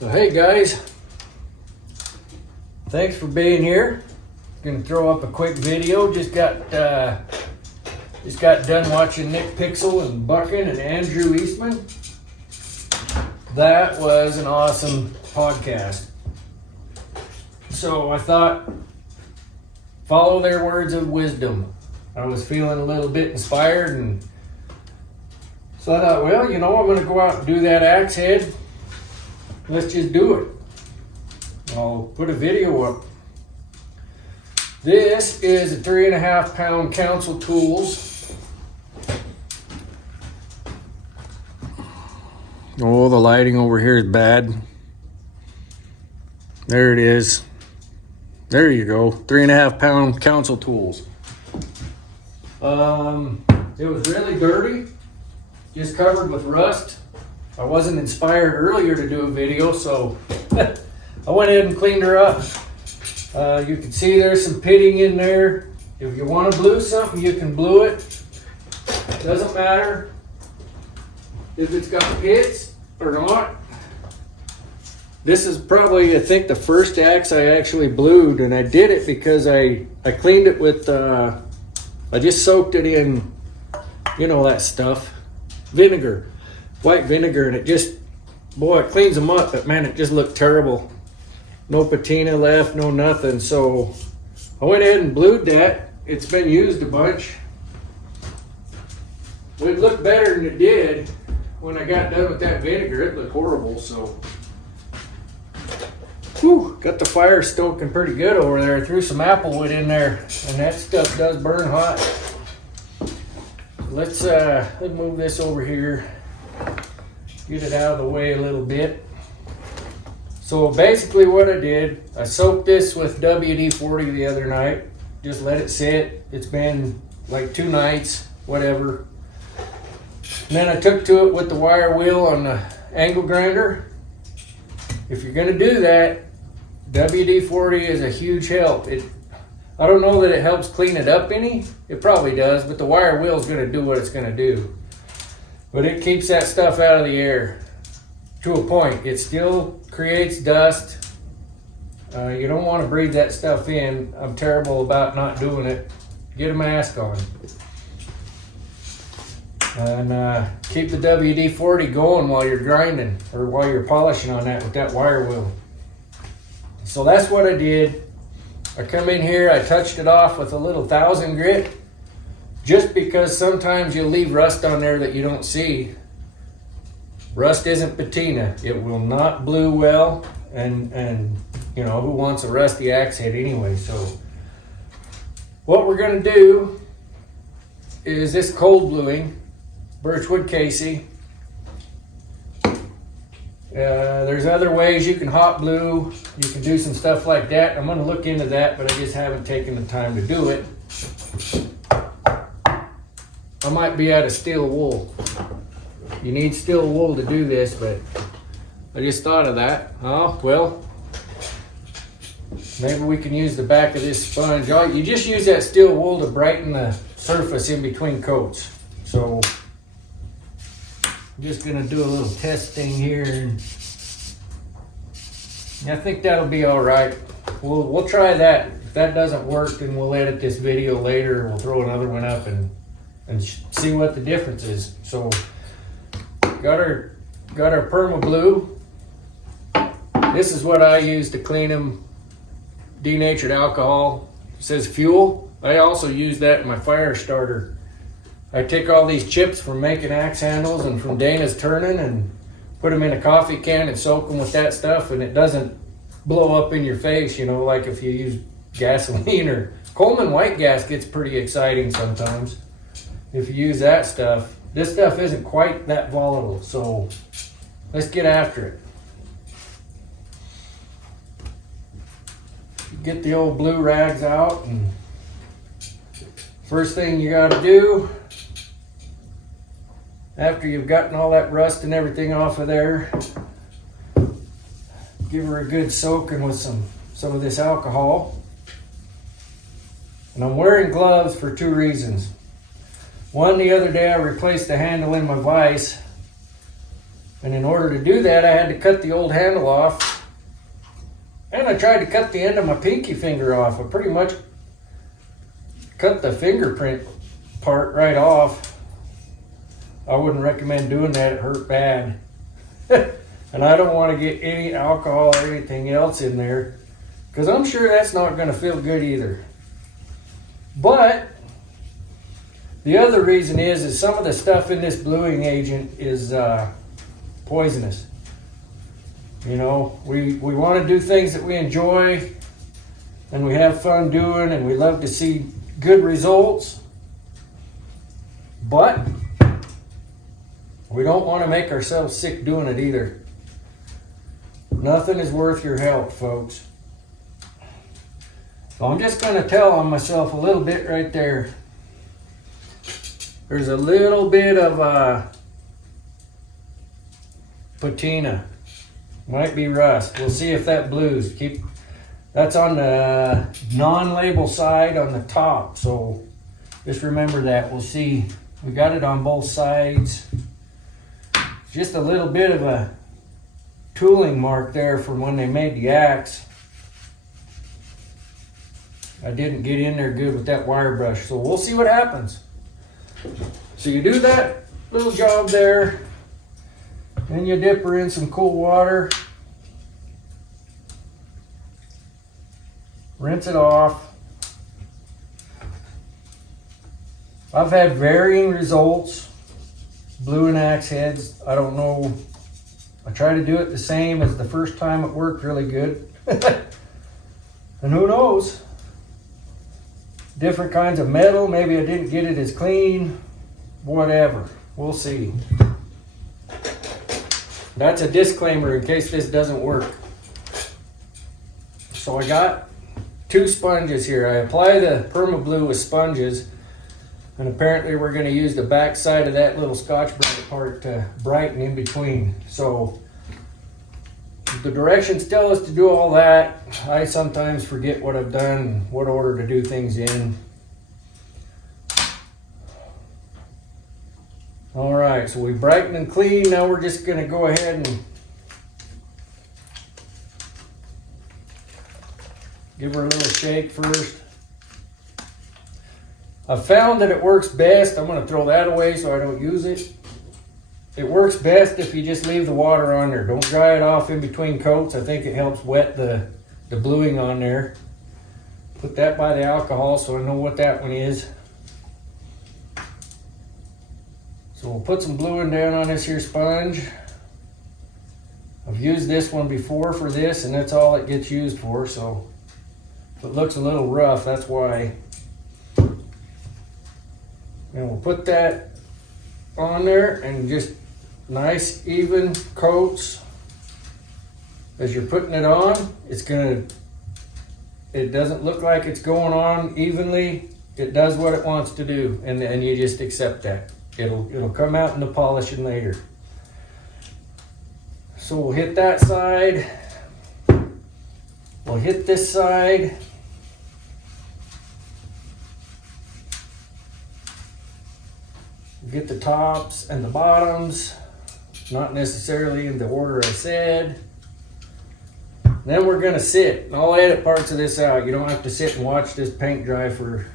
So hey guys, thanks for being here. Gonna throw up a quick video. Just got done watching Nick Pixel and Buckin and Andrew Eastman. That was an awesome podcast. So I thought, follow their words of wisdom. I was feeling a little bit inspired, and so I thought, well, I'm gonna go out and do that axe head. Let's just do it. I'll put a video up. This is a 3.5 pound Council Tools. Oh, the lighting over here is bad. There it is. There you go. 3.5 pound Council Tools. It was really dirty, just covered with rust. I wasn't inspired earlier to do a video, so I went ahead and cleaned her up. You can see there's some pitting in there. If you want to blue something, you can blue it. Doesn't matter if it's got pits or not. This is probably, I think, the first axe I actually blued, and I did it because I cleaned it with, I just soaked it in, that stuff, vinegar. White vinegar, and it just, boy, it cleans them up, but man, it just looked terrible. No patina left, no nothing. So I went ahead and blued that. It's been used a bunch. It looked better than it did when I got done with that vinegar. It looked horrible. So got the fire stoking pretty good over there. I threw some apple wood in there, and that stuff does burn hot. Let's move this over here. Get it out of the way a little bit. So basically what I did, I soaked this with WD-40 the other night. Just let it sit. It's been like 2 nights, whatever. And then I took to it with the wire wheel on the angle grinder. If you're gonna do that, WD-40 is a huge help. I don't know that it helps clean it up any. It probably does, but the wire wheel is gonna do what it's gonna do. But it keeps that stuff out of the air to a point. It still creates dust. You don't want to breathe that stuff in. I'm terrible about not doing it. Get a mask on. And keep the WD-40 going while you're grinding or while you're polishing on that with that wire wheel. So that's what I did. I come in here, I touched it off with a little 1000 grit. Just because sometimes you'll leave rust on there that you don't see. Rust isn't patina. It will not blue well, and who wants a rusty axe head anyway? So what we're gonna do is this cold bluing, birchwood Casey. There's other ways you can hot blue. You can do some stuff like that. I'm gonna look into that, but I just haven't taken the time to do it. I might be out of steel wool. You need steel wool to do this, but I just thought of that. Oh, well, maybe we can use the back of this sponge. You just use that steel wool to brighten the surface in between coats. So I'm just gonna do a little testing here, and I think that'll be all right. We'll try that. If that doesn't work, then we'll edit this video later. We'll throw another one up and see what the difference is. So got our Perma Blue. This is what I use to clean them. Denatured alcohol. It says fuel. I also use that in my fire starter. I take all these chips from making axe handles and from Dana's turning and put them in a coffee can and soak them with that stuff, and it doesn't blow up in your face, like if you use gasoline. Or Coleman white gas gets pretty exciting sometimes if you use that stuff. This stuff isn't quite that volatile, so let's get after it. Get the old blue rags out, and first thing you got to do after you've gotten all that rust and everything off of there, give her a good soaking with some of this alcohol. And I'm wearing gloves for 2 reasons. One, the other day I replaced the handle in my vise, And in order to do that, I had to cut the old handle off. And I tried to cut the end of my pinky finger off. I pretty much cut the fingerprint part right off. I wouldn't recommend doing that, it hurt bad. And I don't want to get any alcohol or anything else in there, because I'm sure that's not going to feel good either. But the other reason is some of the stuff in this bluing agent is poisonous. You know, we want to do things that we enjoy and we have fun doing, and we love to see good results, but we don't want to make ourselves sick doing it either. Nothing is worth your health, folks. So I'm just going to tell on myself a little bit right there. There's a little bit of patina. Might be rust. We'll see if that blues. That's on the non-label side on the top, so just remember that. We'll see. We got it on both sides. Just a little bit of a tooling mark there from when they made the axe. I didn't get in there good with that wire brush, so we'll see what happens. So you do that little job there, then you dip her in some cool water, rinse it off. I've had varying results bluing axe heads. I don't know. I try to do it the same as the first time. It worked really good. And who knows? Different kinds of metal. Maybe I didn't get it as clean. Whatever. We'll see. That's a disclaimer in case this doesn't work. So I got 2 sponges here. I apply the Perma Blue with sponges, and apparently we're going to use the back side of that little Scotch-Brite part to brighten in between. So the directions tell us to do all that. I sometimes forget what I've done and what order to do things in. All right, so we brighten and clean. Now we're just going to go ahead and give her a little shake first. I found that it works best. I'm going to throw that away so I don't use it. It works best if you just leave the water on there. Don't dry it off in between coats. I think it helps wet the bluing on there. Put that by the alcohol so I know what that one is. So we'll put some bluing down on this here sponge. I've used this one before for this, and that's all it gets used for. So if it looks a little rough, that's why. And we'll put that on there and just nice even coats. As you're putting it on, it doesn't look like it's going on evenly. It does what it wants to do, and you just accept that. It'll come out in the polishing later. So we'll hit that side. We'll hit this side. Get the tops and the bottoms, not necessarily in the order I said. Then we're gonna sit, and I'll edit parts of this out. You don't have to sit and watch this paint dry for.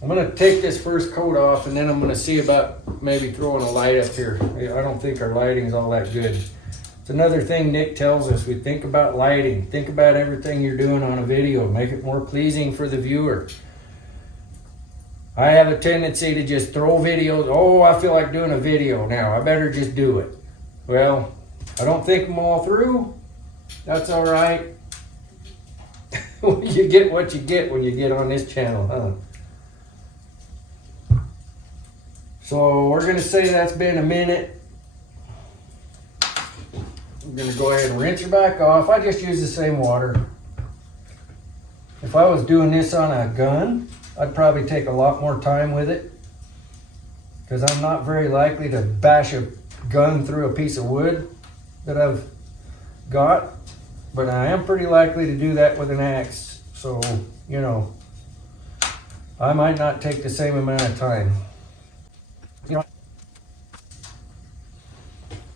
I'm gonna take this first coat off, and then I'm gonna see about maybe throwing a light up here. I don't think our lighting is all that good. It's another thing Nick tells us. We think about lighting. Think about everything you're doing on a video. Make it more pleasing for the viewer. I have a tendency to just throw videos. Oh, I feel like doing a video now. I better just do it. Well, I don't think them all through. That's all right. You get what you get when you get on this channel, huh? So we're going to say that's been a minute. I'm going to go ahead and rinse her back off. I just use the same water. If I was doing this on a gun, I'd probably take a lot more time with it, because I'm not very likely to bash a gun through a piece of wood that I've got, but I am pretty likely to do that with an axe. So, you know, I might not take the same amount of time.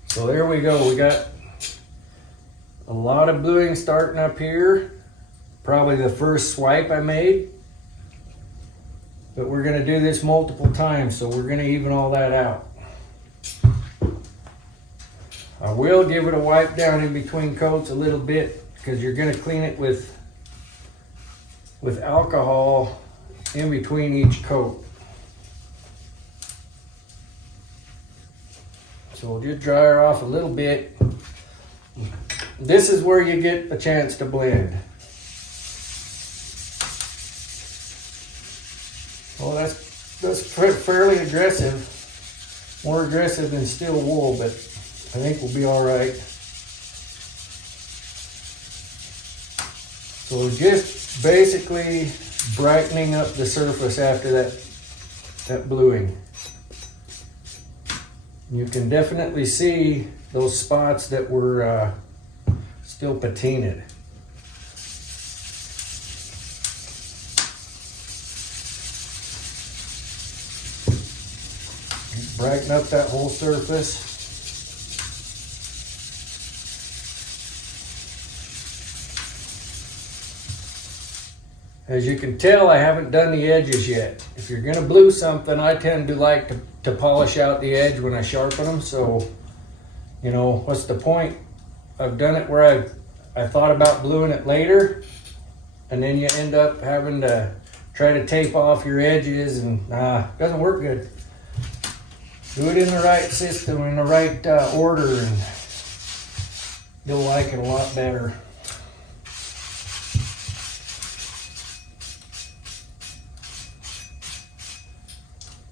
So there we go. We got a lot of bluing starting up here. Probably the first swipe I made. But we're going to do this multiple times, so we're going to even all that out. I will give it a wipe down in between coats a little bit, because you're going to clean it with alcohol in between each coat. So we'll just dry her off a little bit. This is where you get a chance to blend. Well, that's fairly aggressive. More aggressive than steel wool, but I think we'll be all right. So just basically brightening up the surface after that bluing. You can definitely see those spots that were still patinaed. Brighten up that whole surface. As you can tell, I haven't done the edges yet. If you're gonna blue something, I tend to like to polish out the edge when I sharpen them. So, you know, what's the point? I've done it where I thought about bluing it later, and then you end up having to try to tape off your edges, and it doesn't work good. Do it in the right system, in the right order, and you'll like it a lot better.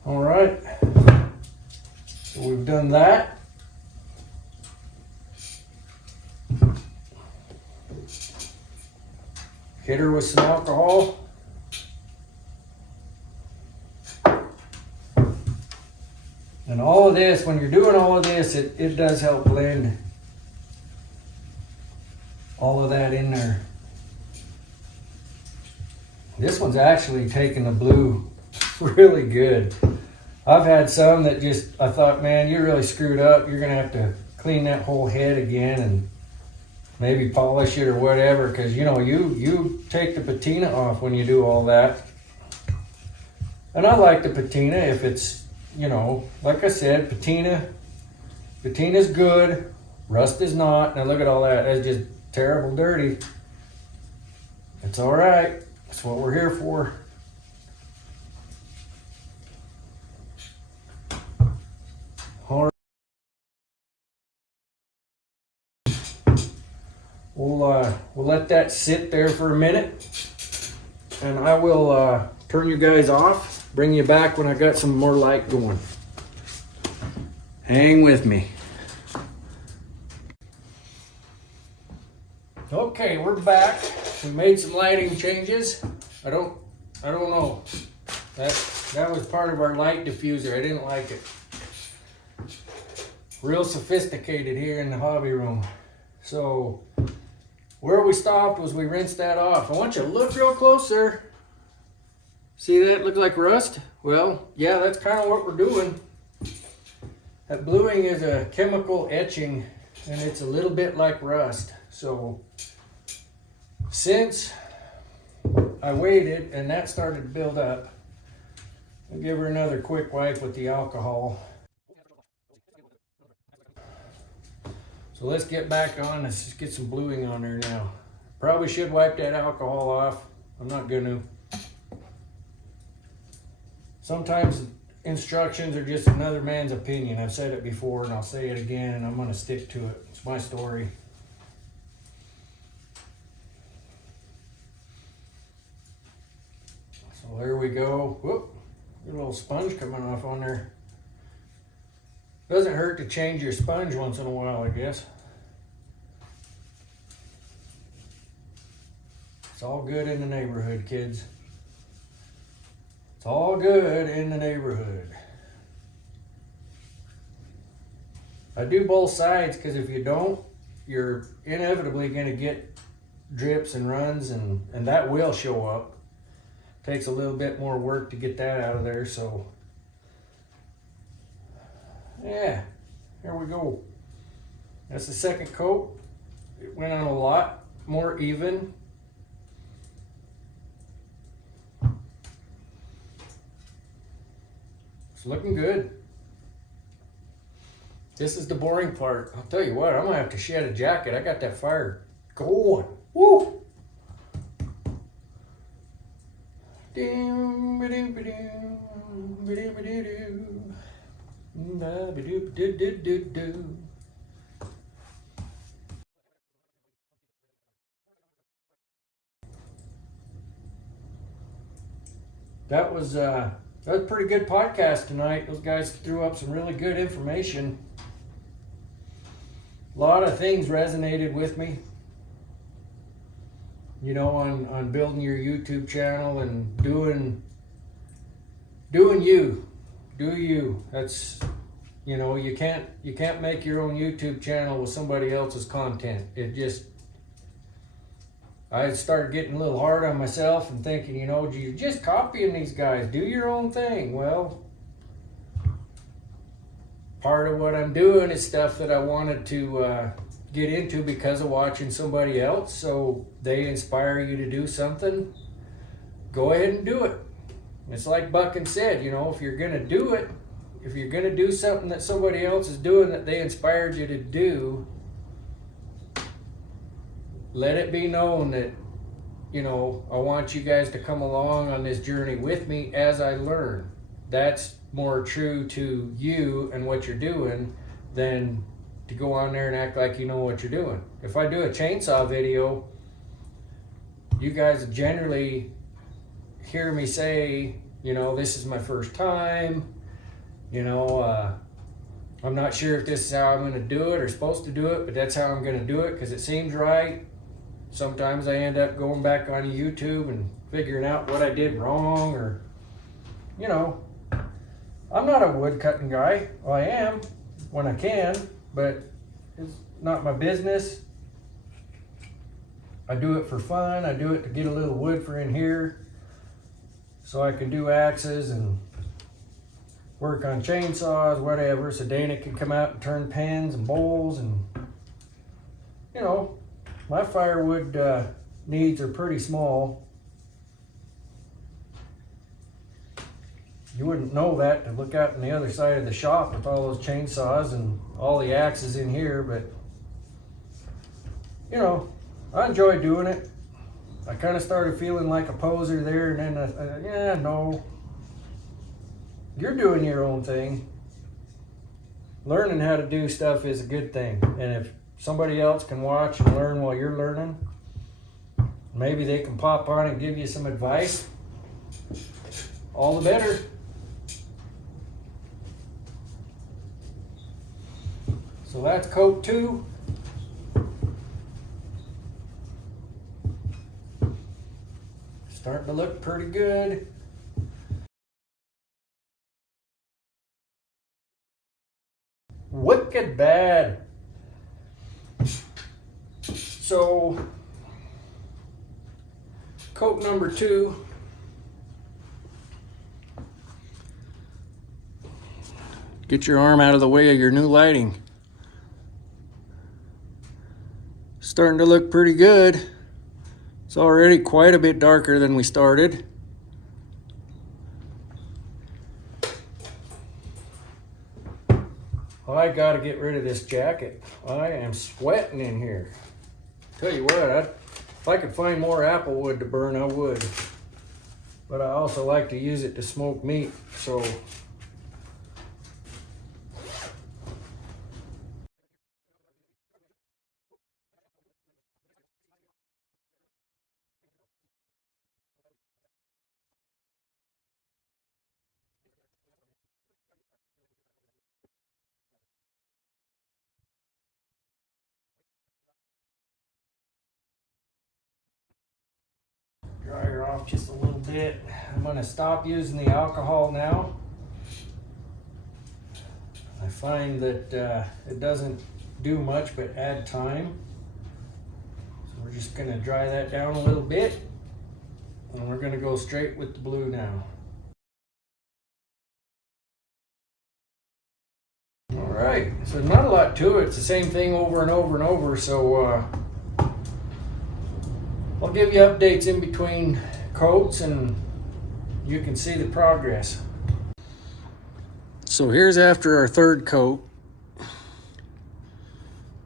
All right, so we've done that. Hit her with some alcohol. And all of this, when you're doing all of this, it does help blend all of that in there. This one's actually taking the blue really good. I've had some that just, I thought, man, you really screwed up. You're gonna have to clean that whole head again and maybe polish it or whatever, because you know, you take the patina off when you do all that. And I like the patina if it's, you know, like I said, patina's good, rust is not. Now look at all that, that's just terrible dirty. It's all right, that's what we're here for. All right. We'll let that sit there for a minute, and I will turn you guys off, bring you back when I got some more light going. Hang with me. Okay, we're back. We made some lighting changes. I don't know. That was part of our light diffuser. I didn't like it. Real sophisticated here in the hobby room. So where we stopped was we rinsed that off. I want you to look real closer. See that? Look like rust? Well, yeah, that's kind of what we're doing. That bluing is a chemical etching, and it's a little bit like rust. So since I waited and that started to build up, I'll give her another quick wipe with the alcohol. So let's get back on. Let's just get some bluing on there now. Probably should wipe that alcohol off. I'm not gonna. Sometimes instructions are just another man's opinion. I've said it before and I'll say it again, and I'm gonna stick to it. It's my story. So there we go. Whoop, a little sponge coming off on there. Doesn't hurt to change your sponge once in a while, I guess. It's all good in the neighborhood, kids. It's all good in the neighborhood. I do both sides because if you don't, you're inevitably going to get drips and runs, and that will show up. Takes a little bit more work to get that out of there, so yeah, here we go. That's the second coat. It went on a lot more even. It's looking good. This is the boring part. I'll tell you what, I'm gonna have to shed a jacket. I got that fire going. Woo! That was a pretty good podcast tonight. Those guys threw up some really good information. A lot of things resonated with me. You know, on building your YouTube channel and doing you. Do you. That's, you know, you can't make your own YouTube channel with somebody else's content. It just, I started getting a little hard on myself and thinking, you know, you're just copying these guys. Do your own thing. Well, part of what I'm doing is stuff that I wanted to get into because of watching somebody else. So they inspire you to do something, go ahead and do it. It's like Buckin said, you know, if you're gonna do it, if you're gonna do something that somebody else is doing that they inspired you to do, let it be known that, you know, I want you guys to come along on this journey with me as I learn. That's more true to you and what you're doing than to go on there and act like you know what you're doing. If I do a chainsaw video, you guys generally hear me say, you know, this is my first time, you know, I'm not sure if this is how I'm going to do it or supposed to do it, but that's how I'm going to do it because it seems right. Sometimes I end up going back on YouTube and figuring out what I did wrong, or, you know, I'm not a wood cutting guy. Well, I am when I can, but it's not my business. I do it for fun. I do it to get a little wood for in here so I can do axes and work on chainsaws, whatever, so Dana can come out and turn pans and bowls. And, you know, my firewood needs are pretty small. You wouldn't know that to look out on the other side of the shop with all those chainsaws and all the axes in here, but, you know, I enjoy doing it. I kind of started feeling like a poser there, and then yeah, no. You're doing your own thing. Learning how to do stuff is a good thing. And if somebody else can watch and learn while you're learning, maybe they can pop on and give you some advice, all the better. So that's coat 2. Starting to look pretty good. Wicked bad. So, coat number 2. Get your arm out of the way of your new lighting. Starting to look pretty good. It's already quite a bit darker than we started. I gotta get rid of this jacket. I am sweating in here. Tell you what, if I could find more apple wood to burn, I would. But I also like to use it to smoke meat, so. Dry her off just a little bit. I'm gonna stop using the alcohol now. I find that it doesn't do much but add time. So we're just gonna dry that down a little bit. And we're gonna go straight with the blue now. All right, so not a lot to it. It's the same thing over and over and over. So I'll give you updates in between coats and you can see the progress. So here's after our third coat.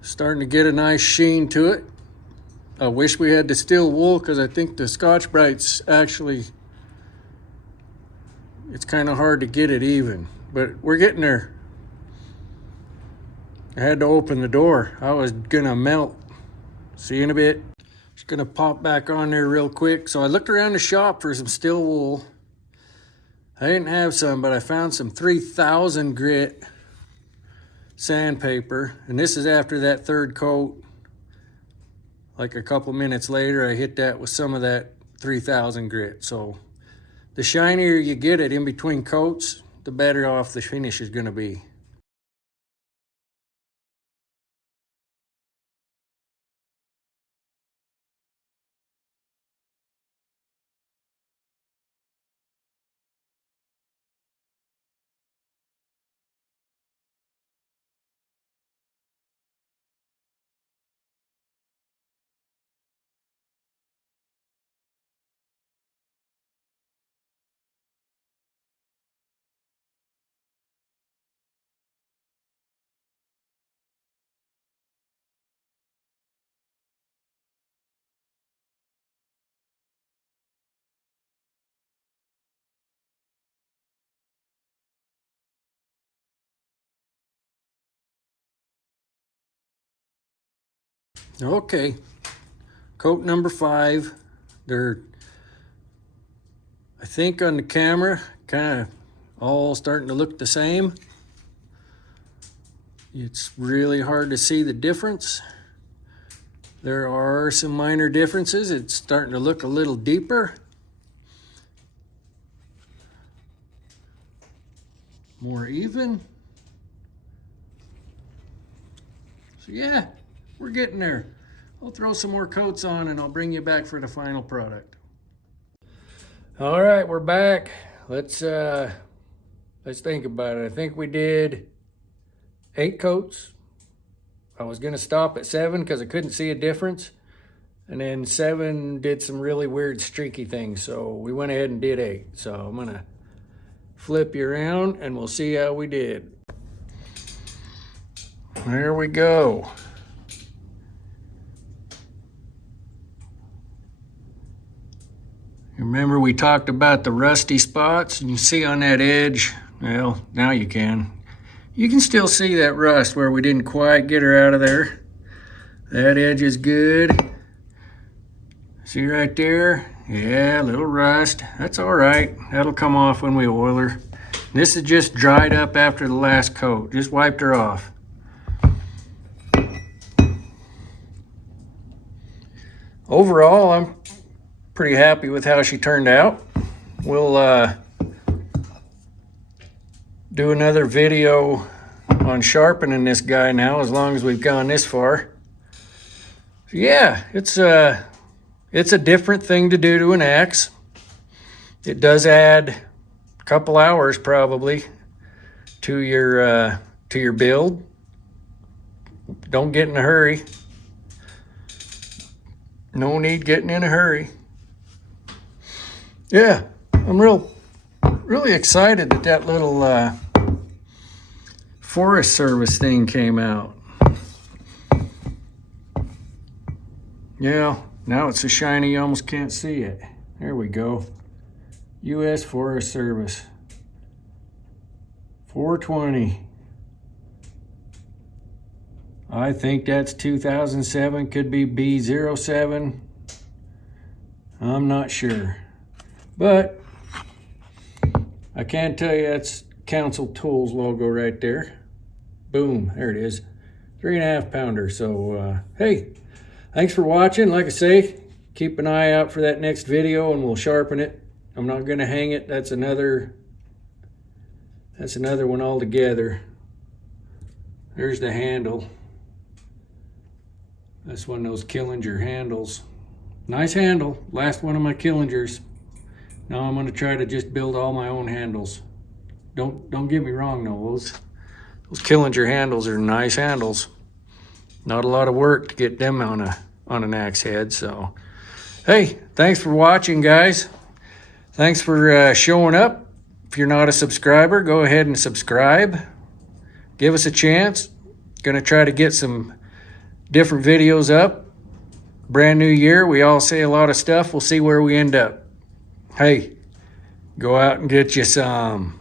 Starting to get a nice sheen to it. I wish we had the steel wool because I think the Scotch-Brite's actually, it's kind of hard to get it even, but we're getting there. I had to open the door. I was gonna melt. See you in a bit. Just gonna pop back on there real quick. So I looked around the shop for some steel wool. I didn't have some, but I found some 3000 grit sandpaper, and this is after that third coat. Like a couple minutes later, I hit that with some of that 3000 grit. So the shinier you get it in between coats, the better off the finish is gonna be. Okay, coat number 5. They're, I think on the camera, kind of all starting to look the same. It's really hard to see the difference. There are some minor differences. It's starting to look a little deeper. More even. So yeah, we're getting there. I'll throw some more coats on and I'll bring you back for the final product. All right, we're back. Let's think about it. I think we did 8 coats. I was gonna stop at 7 because I couldn't see a difference. And then 7 did some really weird streaky things. So we went ahead and did 8. So I'm gonna flip you around and we'll see how we did. There we go. Remember we talked about the rusty spots, and you see on that edge, well, now you can. You can still see that rust where we didn't quite get her out of there. That edge is good. See right there? Yeah, a little rust. That's all right. That'll come off when we oil her. This is just dried up after the last coat. Just wiped her off. Overall, I'm pretty happy with how she turned out. We'll do another video on sharpening this guy now, as long as we've gone this far. So yeah, it's a different thing to do to an axe. It does add a couple hours probably to your build. Don't get in a hurry. No need getting in a hurry. Yeah, I'm really excited that that little Forest Service thing came out. Yeah, now it's so shiny you almost can't see it. There we go. U.S. Forest Service. 420. I think that's 2007, could be B07. I'm not sure. But I can tell you that's Council Tools logo right there. Boom, there it is. 3.5 pounder. So hey, thanks for watching. Like I say, keep an eye out for that next video and we'll sharpen it. I'm not gonna hang it. That's another one altogether. There's the handle. That's one of those Killinger handles. Nice handle. Last one of my Killingers. Now I'm gonna try to just build all my own handles. Don't get me wrong though, those Killinger handles are nice handles. Not a lot of work to get them on an axe head. So hey, thanks for watching, guys. Thanks for showing up. If you're not a subscriber, go ahead and subscribe. Give us a chance. Gonna try to get some different videos up. Brand new year, we all say a lot of stuff. We'll see where we end up. Hey, go out and get you some.